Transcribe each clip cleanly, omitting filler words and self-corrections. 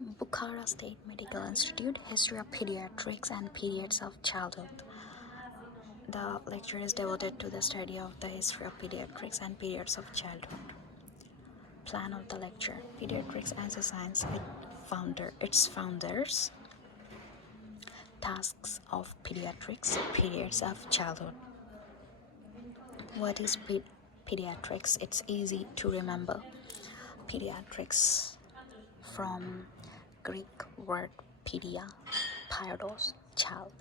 Bukhara State Medical Institute, History of Pediatrics and Periods of Childhood. The lecture is devoted to the study of the history of pediatrics and periods of childhood. Plan of the lecture: Pediatrics as a science, its founders, tasks of pediatrics, periods of childhood. What is pediatrics? It's easy to remember. Pediatrics, from Greek word pedia, paidos, child,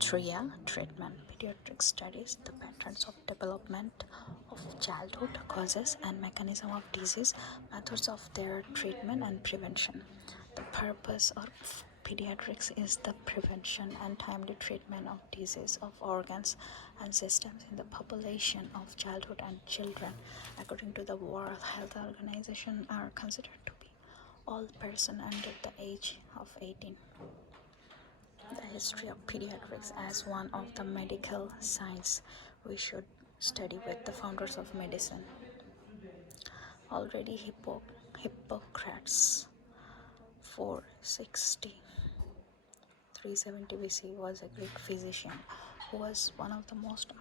tria, treatment. Pediatrics studies the patterns of development of childhood, causes and mechanism of disease, methods of their treatment and prevention. The purpose of pediatrics is the prevention and timely treatment of disease of organs and systems in the population of childhood, and children, according to the World Health Organization, are considered to be all persons under the age of 18. The history of pediatrics as one of the medical science we should study with the founders of medicine. Already Hippocrates 370 BC was a Greek physician who was one of the most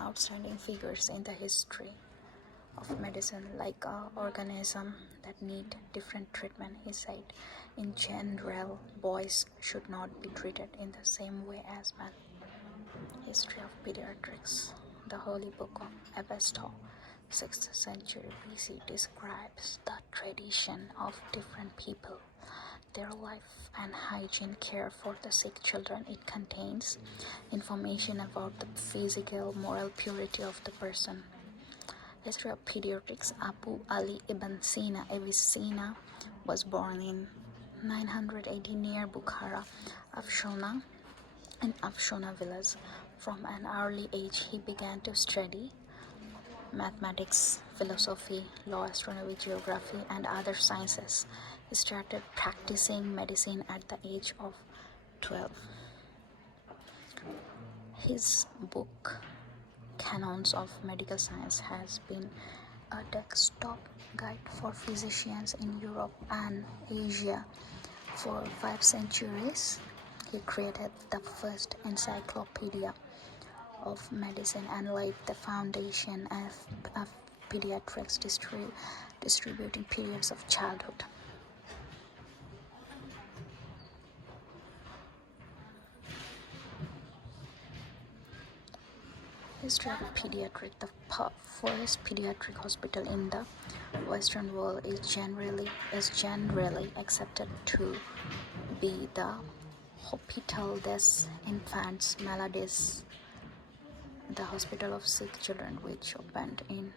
outstanding figures in the history of medicine. Like organism that need different treatment, he said, in general, boys should not be treated in the same way as men. History of pediatrics. The Holy Book of Avesta, 6th century BC, describes the tradition of different people, their life and hygiene care for the sick children. It contains information about the physical, moral purity of the person. History of pediatrics. Abu Ali ibn Sina Avicenna was born in 980 near Bukhara, in Afshona village. From an early age, he began to study mathematics, philosophy, law, astronomy, geography, and other sciences. He started practicing medicine at the age of 12. His book, Canons of Medical Science, has been a desktop guide for physicians in Europe and Asia for 5 centuries. He created the first encyclopedia of medicine and laid the foundation of pediatrics, distributing periods of childhood. History of pediatric. The first pediatric hospital in the Western world is generally accepted to be the Hôpital des Enfants Malades, the Hospital of Sick Children, which opened in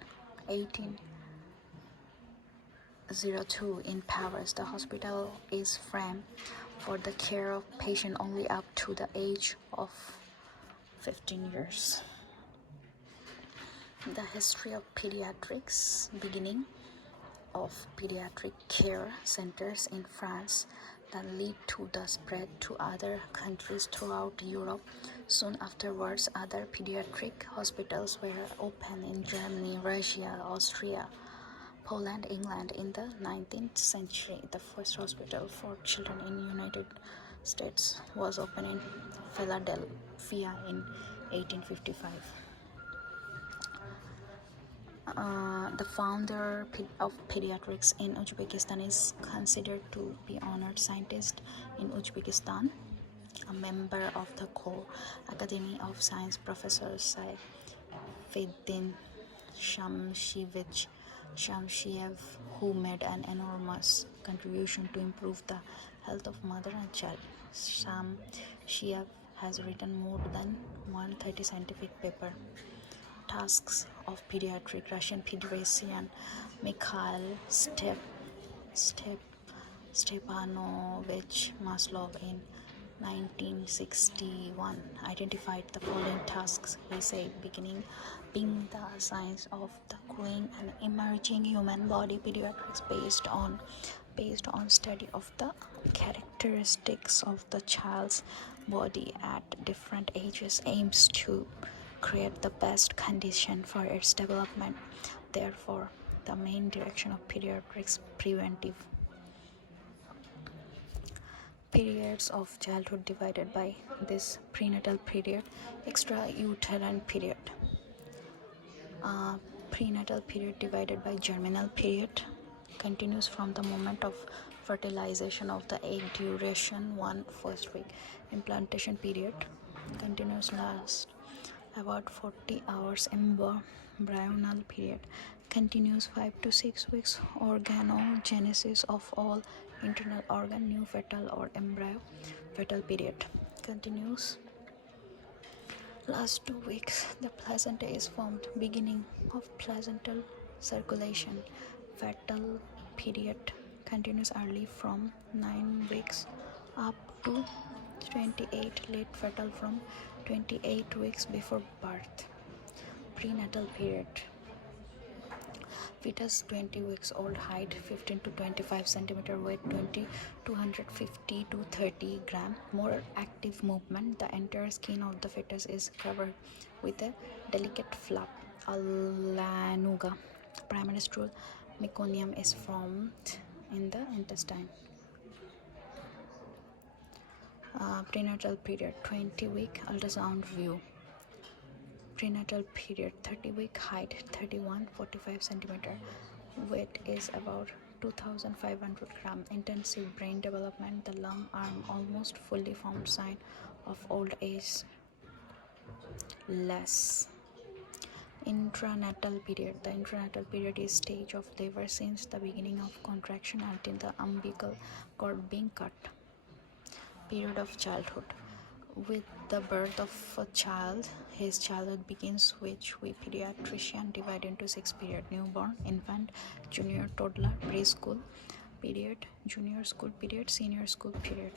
1802 in Paris. The hospital is framed for the care of patients only up to the age of 15 years. The history of pediatrics. Beginning of pediatric care centers in France that lead to the spread to other countries throughout Europe. Soon afterwards, other pediatric hospitals were opened in Germany, Russia, Austria, Poland, England. In the 19th century, the first hospital for children in the United States was opened in Philadelphia in 1855. The founder of pediatrics in Uzbekistan is considered to be honored scientist in Uzbekistan, a member of the core Academy of Science, Professor Saifuddin Shamsiev, who made an enormous contribution to improve the health of mother and child. Shamsiev has written more than 130 scientific papers. Tasks of pediatric. Russian pediatrician Mikhail Stepanovich Maslov in 1961 identified the following tasks. He said, being the science of the growing and emerging human body, pediatrics based on study of the characteristics of the child's body at different ages aims to create the best condition for its development. Therefore, the main direction of pediatrics preventive. Periods of childhood divided by this prenatal period, extrauterine period. Prenatal period divided by germinal period continues from the moment of fertilization of the egg, duration 1 first week. Implantation period continues last about 40 hours. Embryonal period continues 5 to 6 weeks. Organogenesis of all internal organ, new fetal or embryo. Fetal period continues last 2 weeks. The placenta is formed, beginning of placental circulation. Fetal period continues early from 9 weeks up to 28, late fetal from 28 weeks before birth. Prenatal period, fetus 20 weeks old, height 15 to 25 centimeter, weight 250 to 30 gram. More active movement. The entire skin of the fetus is covered with a delicate flap, a lanuga. Primary stool meconium is formed in the intestine. Prenatal period 20-week ultrasound view. Prenatal period 30-week, height 31-45 centimeter, weight is about 2500 gram. Intensive brain development. The lung arm almost fully formed, sign of old age. Less. Intranatal period. The intranatal period is stage of labor since the beginning of contraction until the umbilical cord being cut. Period of childhood. With the birth of a child, his childhood begins, which we pediatrician divide into 6 periods: newborn, infant, junior, toddler, preschool period, junior school period, senior school period.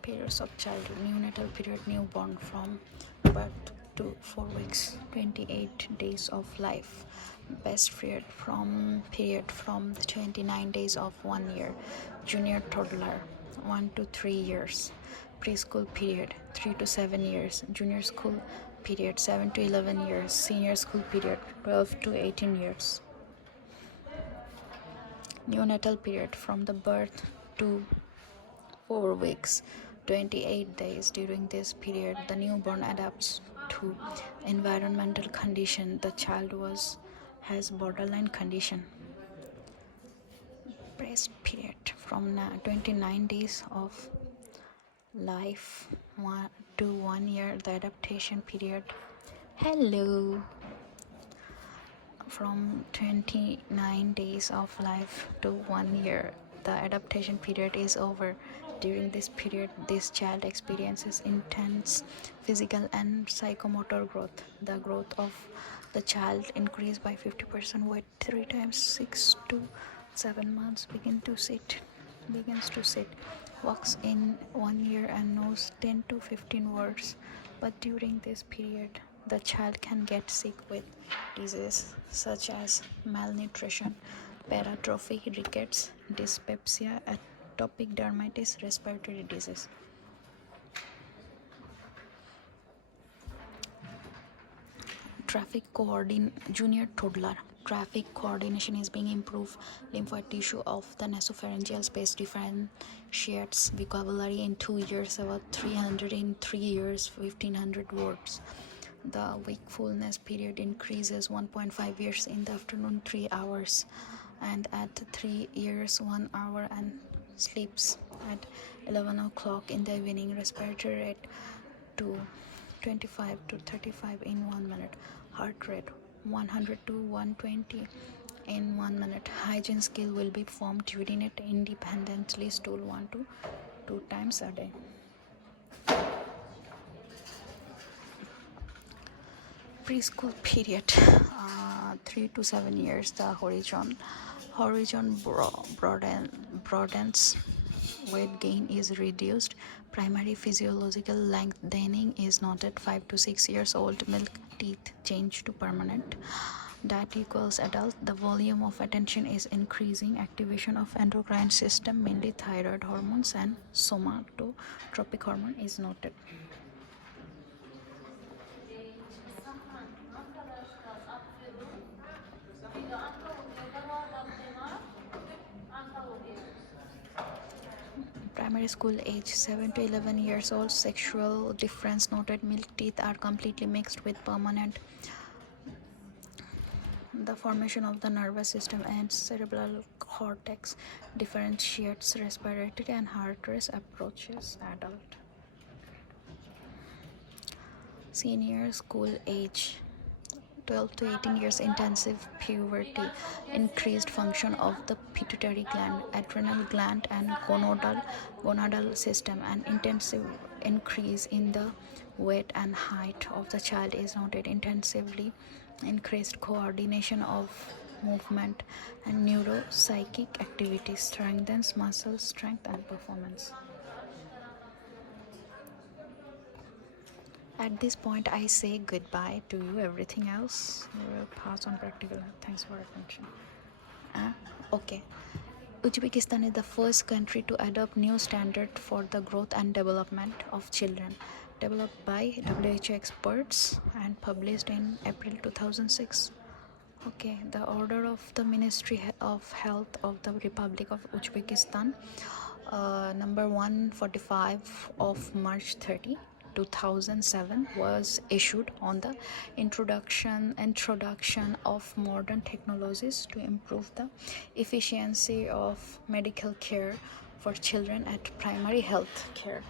Periods of childhood. Neonatal period, newborn from birth to 4 weeks, 28 days of life. Best period from 29 days of 1 year. Junior toddler 1 to 3 years. Preschool period 3 to 7 years. Junior school period 7 to 11 years. Senior school period 12 to 18 years. Neonatal period from the birth to 4 weeks, 28 days. During this period, the newborn adapts to environmental condition. The child has borderline condition. Breast period from 29 days of life to 1 year. The adaptation period. Hello. From 29 days of life to 1 year, the adaptation period is over. During this period, this child experiences intense physical and psychomotor growth. The growth of the child increased by 50%, weight 3 times, 6 to 7 months, begins to sit, walks in 1 year and knows 10 to 15 words. But during this period, the child can get sick with diseases such as malnutrition, paratrophy, rickets, dyspepsia, atopic dermatitis, respiratory disease. Junior toddler. Traffic coordination is being improved. Lymphoid tissue of the nasopharyngeal space differentiates vocabulary in 2 years, about 300 in 3 years, 1500 words. The wakefulness period increases 1.5 years in the afternoon, 3 hours, and at 3 years 1 hour, and sleeps at 11 o'clock in the evening. Respiratory rate to 25 to 35 in 1 minute. Heart rate 100 to 120 in 1 minute. Hygiene skill will be formed, urinate independently, stool 1 to 2 times a day. Preschool period 3 to 7 years. The horizon broadens, weight gain is reduced, primary physiological lengthening is noted. 5 to 6 years old, milk teeth change to permanent. That equals adult. The volume of attention is increasing. Activation of endocrine system, mainly thyroid hormones and somatotropic hormone, is noted. Primary school age 7 to 11 years old, sexual difference noted, milk teeth are completely mixed with permanent. The formation of the nervous system and cerebral cortex differentiates respiratory and heart rate approaches adult. Senior school age 12 to 18 years, intensive puberty, increased function of the pituitary gland, adrenal gland and gonadal system, and intensive increase in the weight and height of the child is noted. Intensively increased coordination of movement and neuropsychic activity strengthens muscle strength and performance. At this point, I say goodbye to you. Everything else we will pass on practical. Thanks for attention. Okay. Uzbekistan is the first country to adopt new standard for the growth and development of children, developed by WHO experts and published in April 2006. Okay, the order of the Ministry of Health of the Republic of Uzbekistan, number 145 of March 30, 2007 was issued on the introduction of modern technologies to improve the efficiency of medical care for children at primary health care.